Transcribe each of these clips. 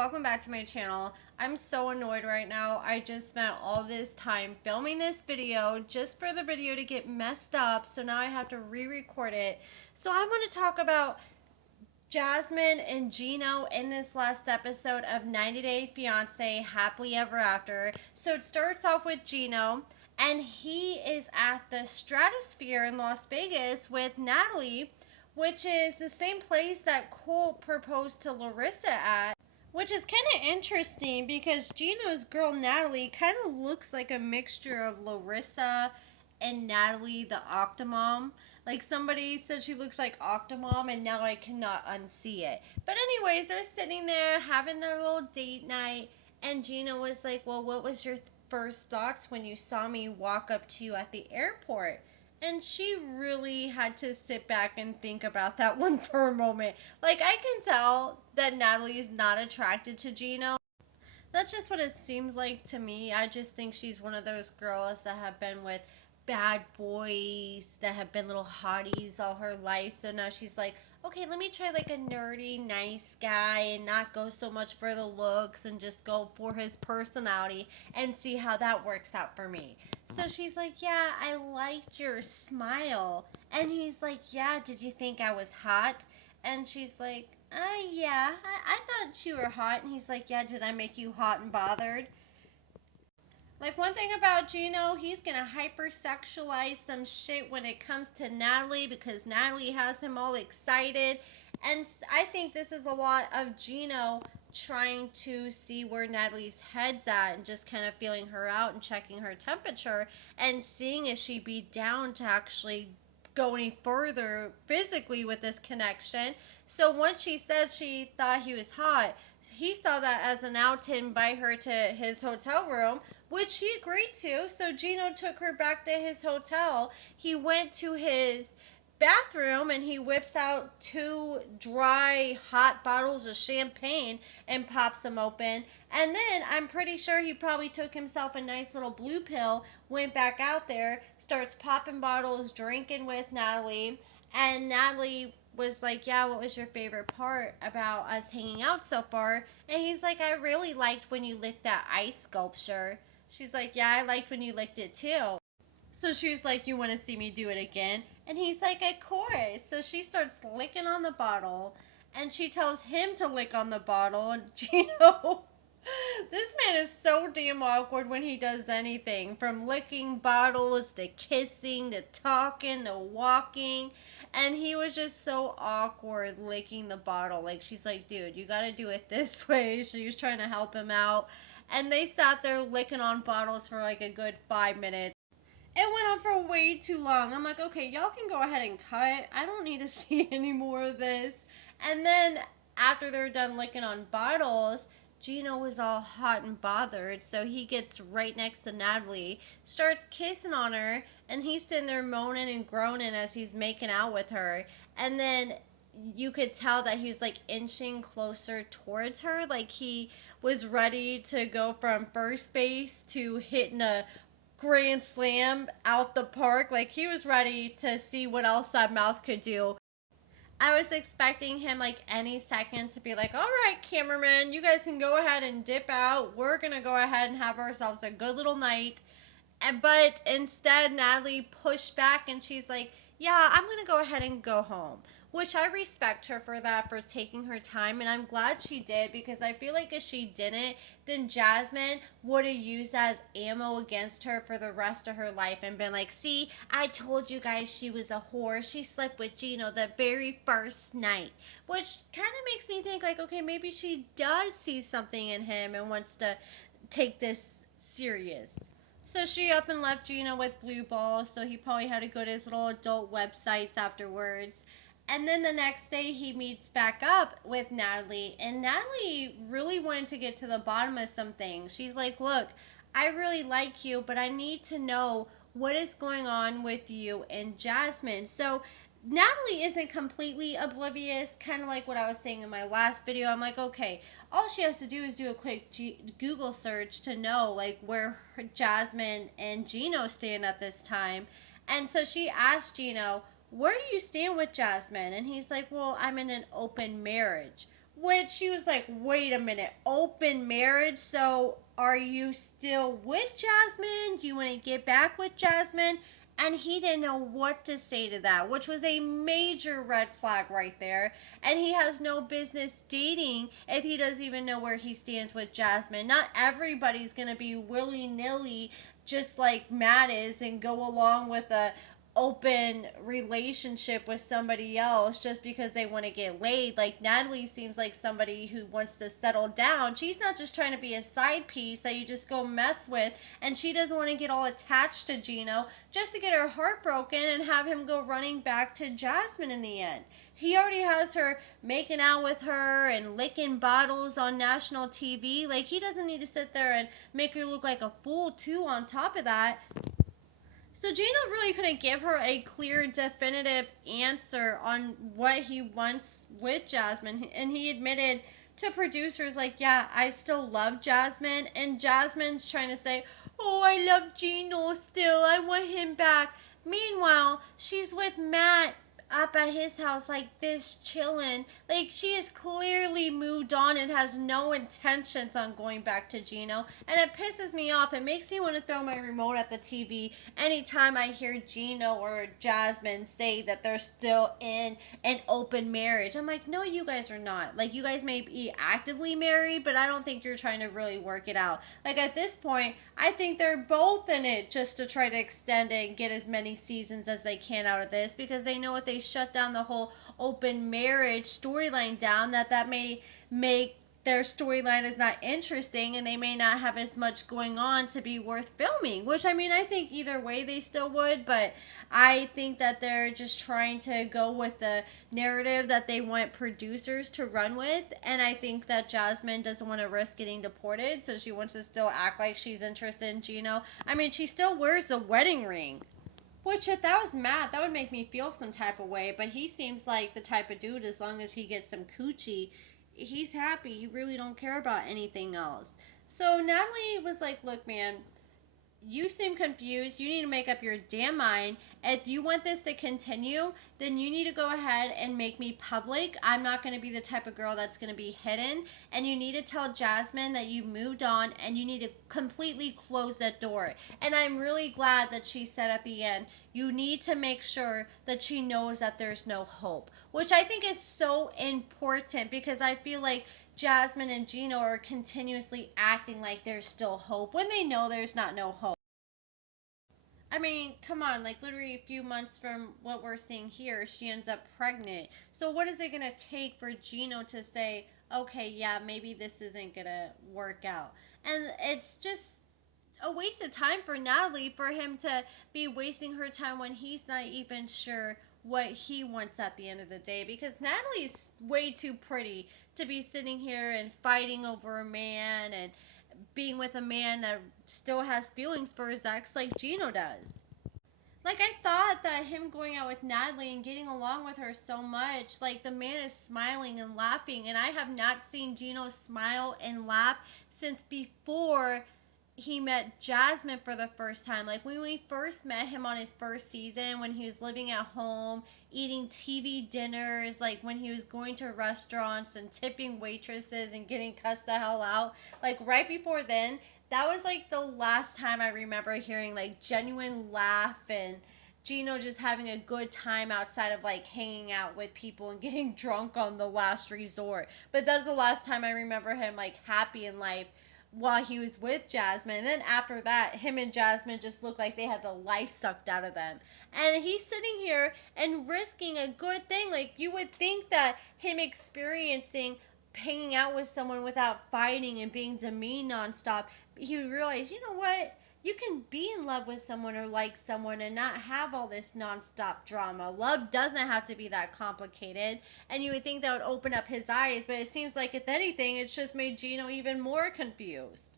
welcome back to my channel. I'm so annoyed right now. I just spent all this time filming this video just for the video to get messed up, so now I have to re-record it. So I want to talk about Jasmin and Gino in this last episode of 90 Day Fiance Happily Ever After. So it starts off with Gino, and he is at the Stratosphere in Las Vegas with Natalie, which is the same place that Cole proposed to Larissa at. Which is kind of interesting because Gino's girl Natalie kind of looks like a mixture of Larissa and Natalie the Octomom. Like somebody said she looks like Octomom, and now I cannot unsee it. But anyways, they're sitting there having their little date night, and Gino was like, well, what was your first thoughts when you saw me walk up to you at the airport? And she really had to sit back and think about that one for a moment. Like, I can tell that Natalie is not attracted to Gino. That's just what it seems like to me. I just think she's one of those girls that have been with bad boys, that have been little hotties all her life. So now she's like, okay, let me try like a nerdy, nice guy and not go so much for the looks and just go for his personality and see how that works out for me. So she's like, yeah, I liked your smile. And he's like, yeah, did you think I was hot? And she's like, yeah, I thought you were hot. And he's like, yeah, did I make you hot and bothered? Like, one thing about Gino, he's gonna hypersexualize some shit when it comes to Natalie because Natalie has him all excited. And I think this is a lot of Gino trying to see where Natalie's head's at and just kind of feeling her out and checking her temperature and seeing if she'd be down to actually go any further physically with this connection. So once she said she thought he was hot, he saw that as an out to invite her to his hotel room, which he agreed to. So Gino took her back to his hotel. He went to his bathroom and he whips out 2 dry hot bottles of champagne and pops them open. And then I'm pretty sure he probably took himself a nice little blue pill, went back out there, starts popping bottles, drinking with Natalie. And Natalie was like, yeah, what was your favorite part about us hanging out so far? And he's like, I really liked when you licked that ice sculpture. She's like, yeah, I liked when you licked it too. So she's like, you want to see me do it again? And he's like, of course. So she starts licking on the bottle, and she tells him to lick on the bottle. And Gino, this man is so damn awkward when he does anything. From licking bottles to kissing to talking to walking. And he was just so awkward licking the bottle. Like, she's like, dude, you got to do it this way. She was trying to help him out. And they sat there licking on bottles for like a good 5 minutes. It went on for way too long. I'm like, okay, y'all can go ahead and cut. I don't need to see any more of this. And then after they're done licking on bottles, Gino was all hot and bothered. So he gets right next to Natalie, starts kissing on her, and he's sitting there moaning and groaning as he's making out with her. And then you could tell that he was like inching closer towards her. Like he was ready to go from first base to hitting a grand slam out the park. Like he was ready to see what else that mouth could do. I was expecting him like any second to be like, all right, cameraman, you guys can go ahead and dip out. We're going to go ahead and have ourselves a good little night. But instead, Natalie pushed back and she's like, yeah, I'm going to go ahead and go home. Which I respect her for that, for taking her time. And I'm glad she did, because I feel like if she didn't, then Jasmin would have used that as ammo against her for the rest of her life and been like, see, I told you guys she was a whore. She slept with Gino the very first night. Which kind of makes me think like, okay, maybe she does see something in him and wants to take this serious. So she up and left Gino with blue balls, so he probably had to go to his little adult websites afterwards. And then the next day he meets back up with Natalie, and Natalie really wanted to get to the bottom of some things. She's like, look, I really like you, but I need to know what is going on with you and Jasmin. So Natalie isn't completely oblivious, kind of like what I was saying in my last video. I'm like, okay, all she has to do is do a quick Google search to know like where Jasmin and Gino stand at this time. And so she asked Gino, where do you stand with Jasmin? And he's like, well, I'm in an open marriage. Which she was like, wait a minute, open marriage? So are you still with Jasmin? Do you want to get back with Jasmin? And he didn't know what to say to that, which was a major red flag right there. And he has no business dating if he doesn't even know where he stands with Jasmin. Not everybody's going to be willy nilly just like Matt is and go along with a open relationship with somebody else just because they want to get laid. Like Natalie seems like somebody who wants to settle down. She's not just trying to be a side piece that you just go mess with, and she doesn't want to get all attached to Gino just to get her heart broken and have him go running back to Jasmin in the end. He already has her making out with her and licking bottles on national TV. Like, he doesn't need to sit there and make her look like a fool too on top of that. So Gino really couldn't give her a clear, definitive answer on what he wants with Jasmin. And he admitted to producers, like, yeah, I still love Jasmin. And Jasmin's trying to say, oh, I love Gino still. I want him back. Meanwhile, she's with Matt up at his house like this, chilling. Like, she has clearly moved on and has no intentions on going back to Gino. And it pisses me off. It makes me want to throw my remote at the TV anytime I hear Gino or Jasmin say that they're still in an open marriage. I'm like, no, you guys are not. Like, you guys may be actively married, but I don't think you're trying to really work it out. Like, at this point, I think they're both in it just to try to extend it and get as many seasons as they can out of this, because they know if they shut down the whole open marriage storyline down, that may make their storyline is not interesting, and they may not have as much going on to be worth filming. Which, I mean, I think either way they still would, but I think that they're just trying to go with the narrative that they want producers to run with. And I think that Jasmin doesn't want to risk getting deported, so she wants to still act like she's interested in Gino. I mean, she still wears the wedding ring. Which, if that was Matt, that would make me feel some type of way. But he seems like the type of dude, as long as he gets some coochie, he's happy. He really don't care about anything else. So Natalie was like, look, man, you seem confused. You need to make up your damn mind. If you want this to continue, then you need to go ahead and make me public. I'm not going to be the type of girl that's going to be hidden. And you need to tell Jasmin that you moved on, and you need to completely close that door. And I'm really glad that she said at the end, you need to make sure that she knows that there's no hope. Which I think is so important, because I feel like Jasmin and Gino are continuously acting like there's still hope when they know there's not no hope. I mean, come on, like literally a few months from what we're seeing here, she ends up pregnant. So what is it going to take for Gino to say, okay, yeah, maybe this isn't going to work out? And it's just a waste of time for Natalie, for him to be wasting her time when he's not even sure what he wants at the end of the day, because Natalie's way too pretty to be sitting here and fighting over a man and being with a man that still has feelings for his ex like Gino does. Like, I thought that him going out with Natalie and getting along with her so much, like, the man is smiling and laughing, and I have not seen Gino smile and laugh since before he met Jasmin for the first time. Like, when we first met him on his first season, when he was living at home, eating TV dinners, like when he was going to restaurants and tipping waitresses and getting cussed the hell out, like right before then, that was like the last time I remember hearing like genuine laugh and Gino just having a good time outside of like hanging out with people and getting drunk on the last resort. But that's the last time I remember him like happy in life while he was with Jasmin. And then after that, him and Jasmin just looked like they had the life sucked out of them. And he's sitting here and risking a good thing. Like, you would think that him experiencing hanging out with someone without fighting and being demeaned nonstop, he would realize, you know what? You can be in love with someone or like someone and not have all this nonstop drama. Love doesn't have to be that complicated. And you would think that would open up his eyes, but it seems like, if anything, it's just made Gino even more confused.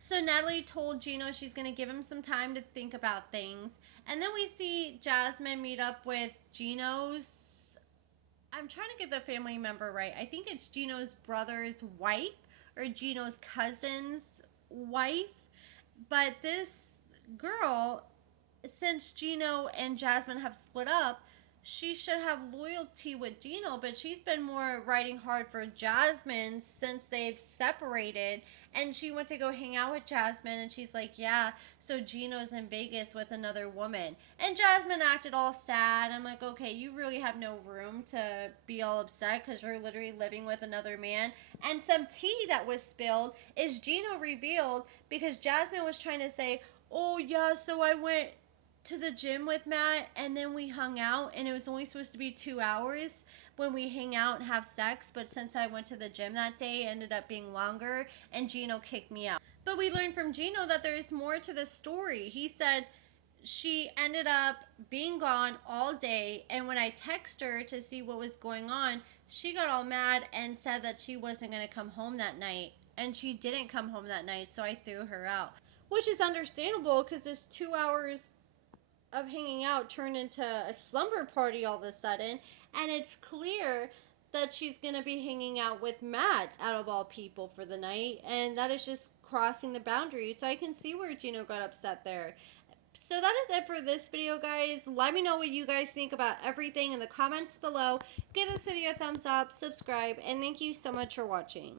So Natalie told Gino she's going to give him some time to think about things. And then we see Jasmin meet up with Gino's, I'm trying to get the family member right. I think it's Gino's brother's wife or Gino's cousin's wife. But this girl, since Gino and Jasmin have split up, she should have loyalty with Gino, but she's been more riding hard for Jasmin since they've separated. And she went to go hang out with Jasmin, and she's like, yeah, so Gino's in Vegas with another woman. And Jasmin acted all sad. I'm like, okay, you really have no room to be all upset because you're literally living with another man. And some tea that was spilled is Gino revealed because Jasmin was trying to say, oh, yeah, so I went to the gym with Matt and then we hung out, and it was only supposed to be 2 hours when we hang out and have sex, but since I went to the gym that day, it ended up being longer and Gino kicked me out. But we learned from Gino that there's more to the story. He said she ended up being gone all day, and when I texted her to see what was going on, she got all mad and said that she wasn't going to come home that night, and she didn't come home that night, so I threw her out, which is understandable because this 2 hours of hanging out turned into a slumber party all of a sudden, and it's clear that she's gonna be hanging out with Matt out of all people for the night, and that is just crossing the boundary. So I can see where Gino got upset there. So that is it for this video, guys. Let me know what you guys think about everything in the comments below. Give this video a thumbs up, subscribe, and thank you so much for watching.